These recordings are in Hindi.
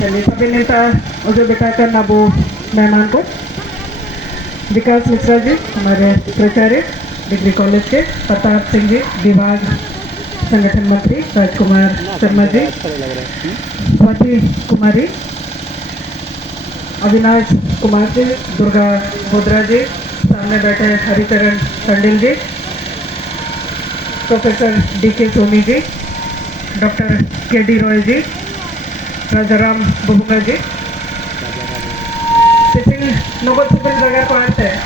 चलिए सभी नेता मुझे बिठाकर ना वो मेहमान को विकास मिश्रा जी हमारे प्राचार्य डिग्री कॉलेज के, प्रताप सिंह जी विभाग संगठन मंत्री, राजकुमार शर्मा जी, स्वाति कुमारी, अविनाश कुमार जी, दुर्गा बोधरा जी, सामने बैठे हरिचरण संडिल जी, professor DK Soni ji, doctor KD Roy जी, राजाराम बुबुंगा जी, टिफिन नगद टिफिन जगह को आते हैं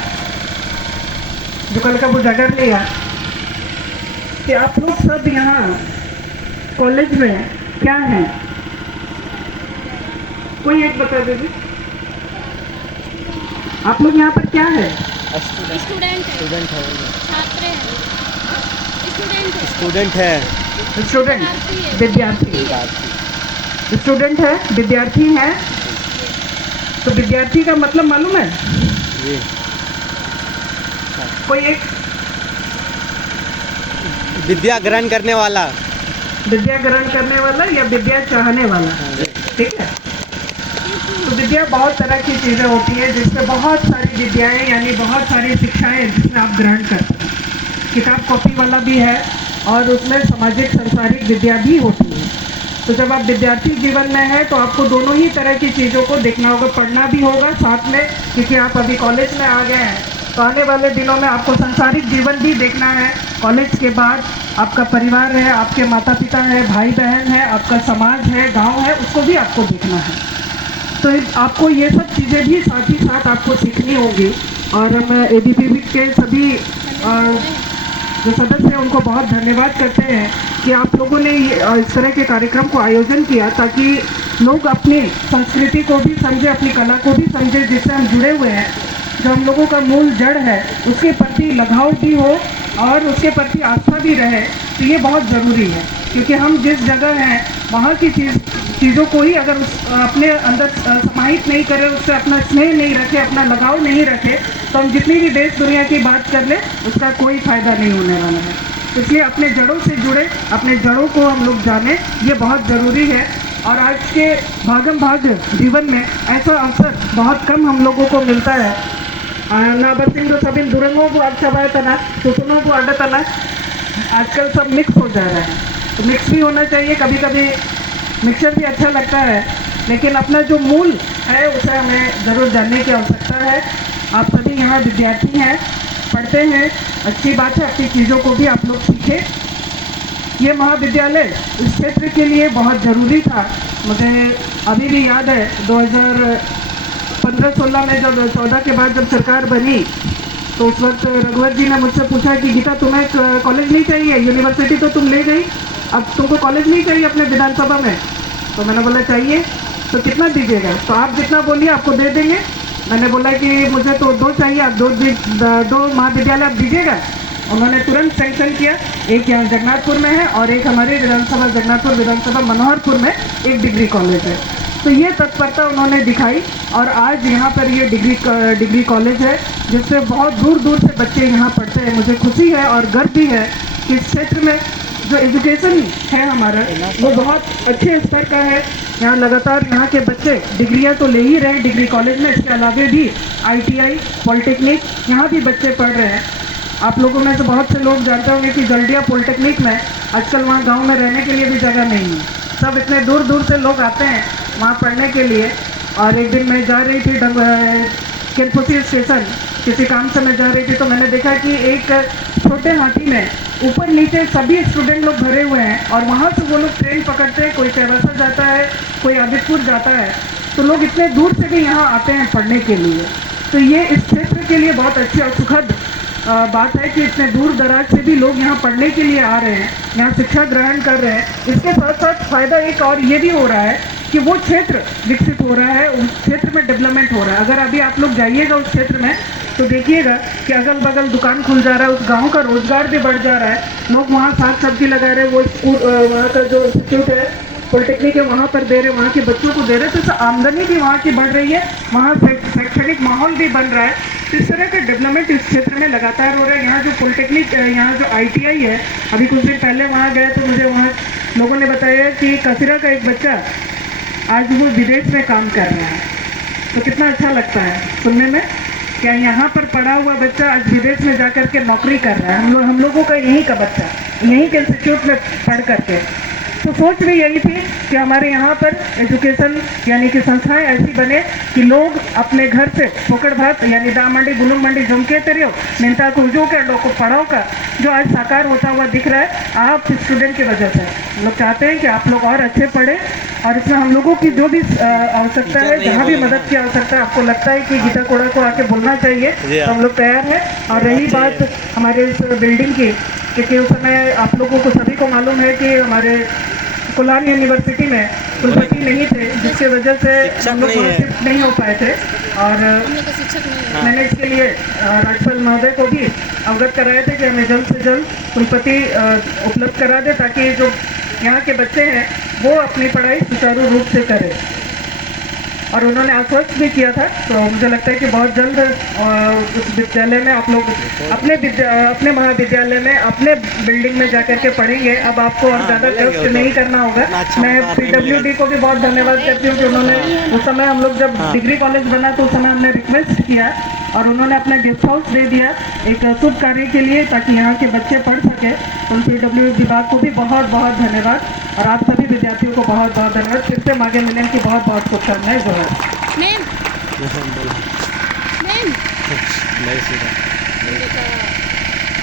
जो कल का वो जगह लिया कि आप लोग सब यहाँ कॉलेज में क्या हैं, कोई एक बता दीजिए। आप लोग यहाँ पर क्या है? स्टूडेंट है, छात्र है, स्टूडेंट है, स्टूडेंट विद्यार्थी, स्टूडेंट है विद्यार्थी है। तो विद्यार्थी का मतलब मालूम है? जी कोई एक विद्या ग्रहण करने वाला, विद्या ग्रहण करने वाला या विद्या चाहने वाला, ठीक है। तो विद्या बहुत तरह की चीज़ें होती है जिसमें बहुत सारी विद्याएं यानी बहुत सारी शिक्षाएं जिसमें आप ग्रहण करते हैं। किताब कॉपी वाला भी है और उसमें सामाजिक सांसारिक विद्या भी होती है। तो जब आप विद्यार्थी जीवन में हैं तो आपको दोनों ही तरह की चीज़ों को देखना होगा, पढ़ना भी होगा साथ में, क्योंकि आप अभी कॉलेज में आ गए हैं तो आने वाले दिनों में आपको सांसारिक जीवन भी देखना है। कॉलेज के बाद आपका परिवार है, आपके माता पिता है, भाई बहन है, आपका समाज है, गांव है, उसको भी आपको देखना है। तो आपको ये सब चीज़ें भी साथ ही साथ आपको सीखनी होगी। और हम ABPB के सभी जो सदस्य हैं उनको बहुत धन्यवाद करते हैं कि आप लोगों ने इस तरह के कार्यक्रम को आयोजन किया ताकि लोग अपनी संस्कृति को भी समझे, अपनी कला को भी समझे जिससे हम जुड़े हुए हैं। जो हम लोगों का मूल जड़ है उसके प्रति लगाव भी हो और उसके प्रति आस्था भी रहे, तो ये बहुत ज़रूरी है। क्योंकि हम जिस जगह हैं वहाँ की चीज़ों को ही अगर अपने अंदर समाहित नहीं करें, उससे अपना स्नेह नहीं रखें, अपना लगाव नहीं रखें, तो हम जितनी भी देश दुनिया की बात कर लें उसका कोई फ़ायदा नहीं होने वाला है। तो इसलिए अपने जड़ों से जुड़े, अपने जड़ों को हम लोग जानें, ये बहुत ज़रूरी है। और आज के भागम भाग जीवन में ऐसा अवसर बहुत कम हम लोगों को मिलता है। ना बसिंग जो सभी दुरंगों को अब चबाए तना सुसुनों को अड्डा तना, आजकल सब मिक्स हो जा रहा है। तो मिक्स भी होना चाहिए, कभी कभी मिक्सचर भी अच्छा लगता है, लेकिन अपना जो मूल है उसे हमें ज़रूर जानने की आवश्यकता है। आप सभी यहाँ विद्यार्थी हैं, पढ़ते हैं, अच्छी बात है, अपनी चीज़ों को भी आप लोग सीखें। ये महाविद्यालय इस क्षेत्र के लिए बहुत ज़रूरी था। मुझे अभी भी याद है 2015-16 में जब 14 के बाद जब सरकार बनी तो उस वक्त रघुवर जी ने मुझसे पूछा कि गीता तुम्हें कॉलेज नहीं चाहिए, यूनिवर्सिटी तो तुम ले गई, अब तुमको कॉलेज नहीं चाहिए अपने विधानसभा में? तो मैंने बोला चाहिए। तो कितना दीजिएगा? तो आप जितना बोलिए आपको दे देंगे। मैंने बोला कि मुझे तो 2 चाहिए, आप 2 महाविद्यालय आप दीजिएगा। उन्होंने तुरंत सैंक्शन किया। एक यहाँ जगन्नाथपुर में है और एक हमारे विधानसभा जगन्नाथपुर विधानसभा मनोहरपुर में एक डिग्री कॉलेज है। तो ये तत्परता उन्होंने दिखाई और आज यहाँ पर ये डिग्री कॉलेज है जिससे बहुत दूर दूर से बच्चे यहाँ पढ़ते हैं। मुझे खुशी है और गर्व भी है कि इस क्षेत्र में जो एजुकेशन है हमारा वो बहुत अच्छे स्तर का है। यहाँ लगातार यहाँ के बच्चे डिग्रियाँ तो ले ही रहे हैं डिग्री कॉलेज में, इसके अलावा भी ITI, पॉलिटेक्निक यहाँ भी बच्चे पढ़ रहे हैं। आप लोगों में से बहुत से लोग जानते होंगे कि जल्दिया पॉलिटेक्निक में आजकल वहाँ गांव में रहने के लिए भी जगह नहीं है। सब इतने दूर दूर से लोग आते हैं वहाँ पढ़ने के लिए। और एक दिन मैं जा रही थी केनपुसी स्टेशन, किसी काम से मैं जा रही थी, तो मैंने देखा कि एक छोटे हाथी में ऊपर नीचे सभी स्टूडेंट लोग भरे हुए हैं और वहाँ से वो लोग ट्रेन पकड़ते हैं, कोई चाईबासा जाता है, कोई आदितपुर जाता है। तो लोग इतने दूर से भी यहाँ आते हैं पढ़ने के लिए। तो ये इस क्षेत्र के लिए बहुत अच्छी और सुखद बात है कि इतने दूर दराज से भी लोग यहाँ पढ़ने के लिए आ रहे हैं, यहाँ शिक्षा ग्रहण कर रहे हैं। इसके साथ साथ फ़ायदा एक और ये भी हो रहा है कि वो क्षेत्र विकसित हो रहा है, उस क्षेत्र में डेवलपमेंट हो रहा है। अगर अभी आप लोग जाइएगा उस क्षेत्र में तो देखिएगा कि अगल बगल दुकान खुल जा रहा है, उस गांव का रोजगार भी बढ़ जा रहा है। लोग वहाँ साग सब्जी लगा रहे हैं, वो स्कूल वहाँ का जो इंस्टीट्यूट है पॉलिटेक्निक है वहाँ पर दे रहे हैं, वहाँ के बच्चों को दे रहे हैं, तो आमदनी भी वहाँ की बढ़ रही है, वहाँ शैक्षणिक माहौल भी बन रहा है। तो इस तरह का डेवलपमेंट इस क्षेत्र में लगातार हो रहा है। यहाँ जो पॉलिटेक्निक, यहाँ जो ITI है, अभी कुछ दिन पहले वहाँ गए तो मुझे वहाँ लोगों ने बताया कि कासिरा का एक बच्चा आज वो विदेश में काम कर रहा है। तो कितना अच्छा लगता है सुनने में, क्या यहाँ पर पढ़ा हुआ बच्चा आज विदेश में जा कर के नौकरी कर रहा है। हम लोगों का यहीं का बच्चा यहीं के इंस्टीट्यूट में पढ़ करके। तो सोच भी यही थी कि हमारे यहाँ पर एजुकेशन यानी कि संस्थाएं ऐसी बने कि लोग अपने घर से पोकड़ भात यानी दा मंडी बुलुंग मंडी झुमके तेरियो मिनता को जो के लोग को पढ़ाओ का जो आज साकार होता हुआ दिख रहा है आप स्टूडेंट की वजह से। हम लोग चाहते हैं कि आप लोग और अच्छे पढ़ें और इसमें हम लोगों की जो भी आवश्यकता है, जहाँ भी मदद की आवश्यकता है, आपको लगता है कि गीता कोड़ा को आके बोलना चाहिए तो हम लोग तैयार हैं। और रही बात हमारे इस बिल्डिंग की, क्योंकि उस समय आप लोगों को सभी को मालूम है कि हमारे कोलान यूनिवर्सिटी में कुलपति नहीं थे, जिसके वजह से हम लोग शिफ्ट नहीं हो पाए थे। और हम लोग का शिक्षक नहीं है। मैंने इसके लिए राज्यपाल महोदय को भी अवगत कराए थे कि हमें जल्द से जल्द कुलपति उपलब्ध करा दे, ताकि जो यहाँ के बच्चे हैं वो अपनी पढ़ाई सुचारू रूप से करें। और उन्होंने आश्वस्त भी किया था। तो मुझे लगता है कि बहुत जल्द उस विद्यालय में आप लोग अपने महाविद्यालय में अपने बिल्डिंग में जाकर के पढ़ेंगे। अब आपको और ज़्यादा कष्ट नहीं करना होगा। मैं PWD को भी बहुत धन्यवाद करती हूँ कि उन्होंने उस समय हम लोग जब डिग्री कॉलेज बना तो उस समय हमने रिक्वेस्ट किया और उन्होंने अपना गेस्ट हाउस दे दिया एक शुभ कार्य के लिए, ताकि यहाँ के बच्चे पढ़ सके। उन PWD विभाग को भी बहुत बहुत धन्यवाद और आप सभी विद्यार्थियों को बहुत बहुत धन्यवाद। फिर से माघे मिलन की बहुत बहुत शुभकामनाएं। जोहार। मैम मैम नहीं सीधा हम लोग का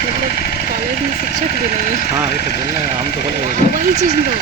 मतलब कॉलेज में शिक्षक भी नहीं है। हाँ वो तो बोलना है, हम तो बोले वही चीज़ तो